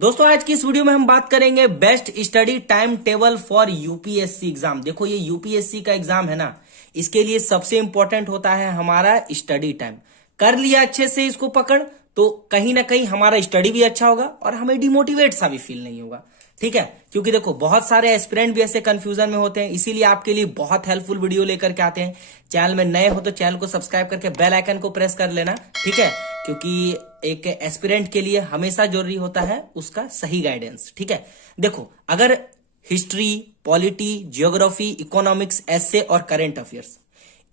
दोस्तों आज की इस वीडियो में हम बात करेंगे best study time table for UPSC exam. देखो ये यूपीएससी का एग्जाम है ना, इसके लिए सबसे इंपॉर्टेंट होता है हमारा स्टडी टाइम। कर लिया अच्छे से इसको पकड़ तो कहीं ना कहीं हमारा स्टडी भी अच्छा होगा और हमें डिमोटिवेट सा भी फील नहीं होगा। ठीक है, क्योंकि देखो बहुत सारे एस्पिरेंट भी ऐसे कंफ्यूजन में होते हैं, इसीलिए आपके लिए बहुत हेल्पफुल वीडियो लेकर के आते हैं। चैनल में नए हो तो चैनल को सब्सक्राइब करके बेल आइकन को प्रेस कर लेना, ठीक है, क्योंकि एक एस्पिरेंट के लिए हमेशा जरूरी होता है उसका सही गाइडेंस। ठीक है, देखो अगर हिस्ट्री, पॉलिटी, जियोग्राफी, इकोनॉमिक्स, एसे और करंट अफेयर्स,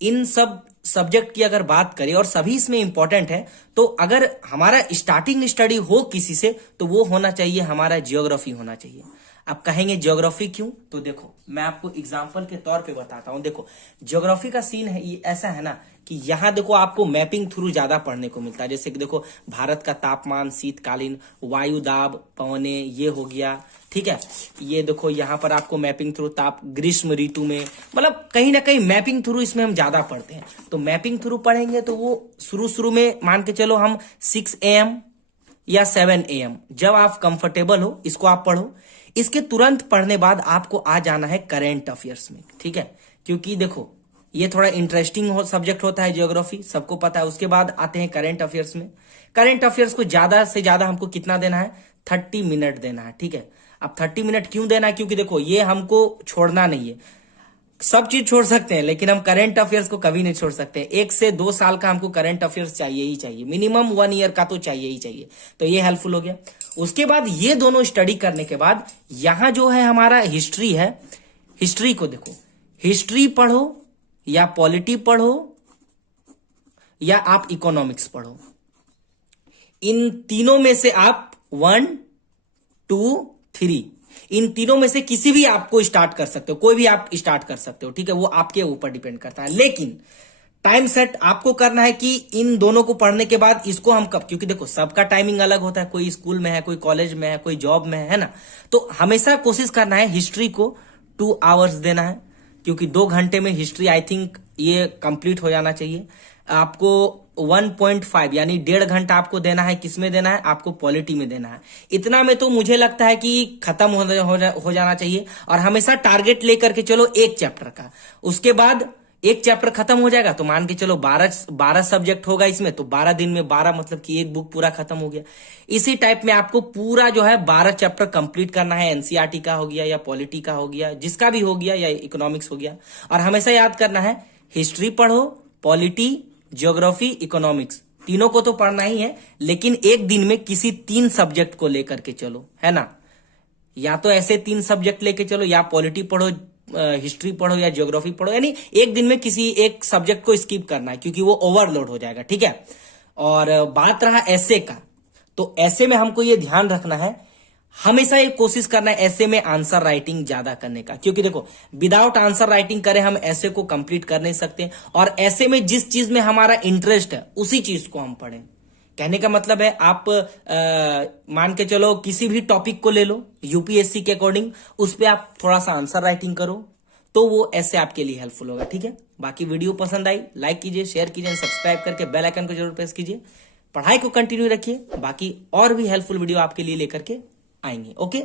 इन सब सब्जेक्ट की अगर बात करें और सभी इसमें इंपॉर्टेंट है, तो अगर हमारा स्टार्टिंग स्टडी हो किसी से तो वो होना चाहिए हमारा जियोग्राफी होना चाहिए। आप कहेंगे जियोग्राफी क्यों? तो देखो मैं आपको एग्जांपल के तौर पे बताता हूं। देखो जियोग्राफी का सीन है ये ऐसा है ना कि यहां देखो आपको मैपिंग थ्रू ज्यादा पढ़ने को मिलता है। जैसे कि देखो भारत का तापमान, शीतकालीन, वायु दाब, पवने, ये हो गया। ठीक है, ये देखो यहाँ पर आपको मैपिंग थ्रू ताप, ग्रीष्म ऋतु में, मतलब कहीं ना कहीं मैपिंग थ्रू इसमें हम ज्यादा पढ़ते हैं। तो मैपिंग थ्रू पढ़ेंगे तो वो शुरू में मान के चलो हम 6 AM या 7 AM, जब आप कंफर्टेबल हो इसको आप पढ़ो। इसके तुरंत पढ़ने बाद आपको आ जाना है करेंट अफेयर्स में। ठीक है, क्योंकि देखो ये थोड़ा इंटरेस्टिंग सब्जेक्ट होता है जियोग्राफी, सबको पता है। उसके बाद आते हैं करेंट अफेयर्स में। करेंट अफेयर्स को ज्यादा से ज्यादा हमको कितना देना है? 30 मिनट देना है। ठीक है, अब 30 मिनट क्यों देना है? क्योंकि देखो ये हमको छोड़ना नहीं है। सब चीज छोड़ सकते हैं लेकिन हम करंट अफेयर्स को कभी नहीं छोड़ सकते। 1 से 2 साल का हमको करंट अफेयर्स चाहिए ही चाहिए, मिनिमम 1 ईयर का तो चाहिए ही चाहिए। तो ये हेल्पफुल हो गया। उसके बाद ये दोनों स्टडी करने के बाद यहां जो है हमारा हिस्ट्री है, हिस्ट्री को देखो, हिस्ट्री पढ़ो या पॉलिटी पढ़ो या आप इकोनॉमिक्स पढ़ो, इन तीनों में से आप 1, 2, 3, इन तीनों में से किसी भी आपको स्टार्ट कर सकते हो, कोई भी आप स्टार्ट कर सकते हो। ठीक है, वो आपके ऊपर डिपेंड करता है। लेकिन टाइम सेट आपको करना है कि इन दोनों को पढ़ने के बाद इसको हम कब, क्योंकि देखो सबका टाइमिंग अलग होता है, कोई स्कूल में है, कोई कॉलेज में है, कोई जॉब में है ना। तो हमेशा कोशिश करना है हिस्ट्री को 2 आवर्स देना है, क्योंकि 2 घंटे में हिस्ट्री आई थिंक ये कंप्लीट हो जाना चाहिए। आपको 1.5 यानी 1.5 घंटा आपको देना है। किसमें देना है? आपको पॉलिटी में देना है। इतना में तो मुझे लगता है कि खत्म हो जाना चाहिए। और हमेशा टारगेट लेकर के चलो एक चैप्टर का, उसके बाद एक चैप्टर खत्म हो जाएगा तो मान के चलो 12 सब्जेक्ट होगा इसमें, तो 12 दिन में 12 मतलब कि एक बुक पूरा खत्म हो गया। इसी टाइप में आपको पूरा जो है 12 चैप्टर कंप्लीट करना है। एनसीईआरटी का हो गया या पॉलिटी का हो गया, जिसका भी हो गया, या इकोनॉमिक्स हो गया। और हमेशा याद करना है हिस्ट्री पढ़ो, पॉलिटी, ज्योग्राफी, इकोनॉमिक्स, तीनों को तो पढ़ना ही है, लेकिन एक दिन में किसी 3 सब्जेक्ट को लेकर के चलो, है ना। या तो ऐसे 3 सब्जेक्ट लेके चलो, या पॉलिटी पढ़ो, हिस्ट्री पढ़ो या ज्योग्राफी पढ़ो, यानी एक दिन में किसी एक सब्जेक्ट को स्किप करना है, क्योंकि वो ओवरलोड हो जाएगा। ठीक है, और बात रहा ऐसे का, तो ऐसे में हमको ये ध्यान रखना है, हमेशा ये कोशिश करना है ऐसे में आंसर राइटिंग ज्यादा करने का, क्योंकि देखो विदाउट आंसर राइटिंग करें हम ऐसे को कंप्लीट कर नहीं सकते। और ऐसे में जिस चीज में हमारा इंटरेस्ट है उसी चीज को हम पढ़ें। कहने का मतलब है आप मान के चलो किसी भी टॉपिक को ले लो यूपीएससी के अकॉर्डिंग, उस पर आप थोड़ा सा आंसर राइटिंग करो तो वो ऐसे आपके लिए हेल्पफुल होगा। ठीक है, बाकी वीडियो पसंद आई लाइक कीजिए, शेयर कीजिए, सब्सक्राइब करके बेल आइकन को जरूर प्रेस कीजिए। पढ़ाई को कंटिन्यू रखिए, बाकी और भी हेल्पफुल वीडियो आपके लिए लेकर के आएंगे। ओके।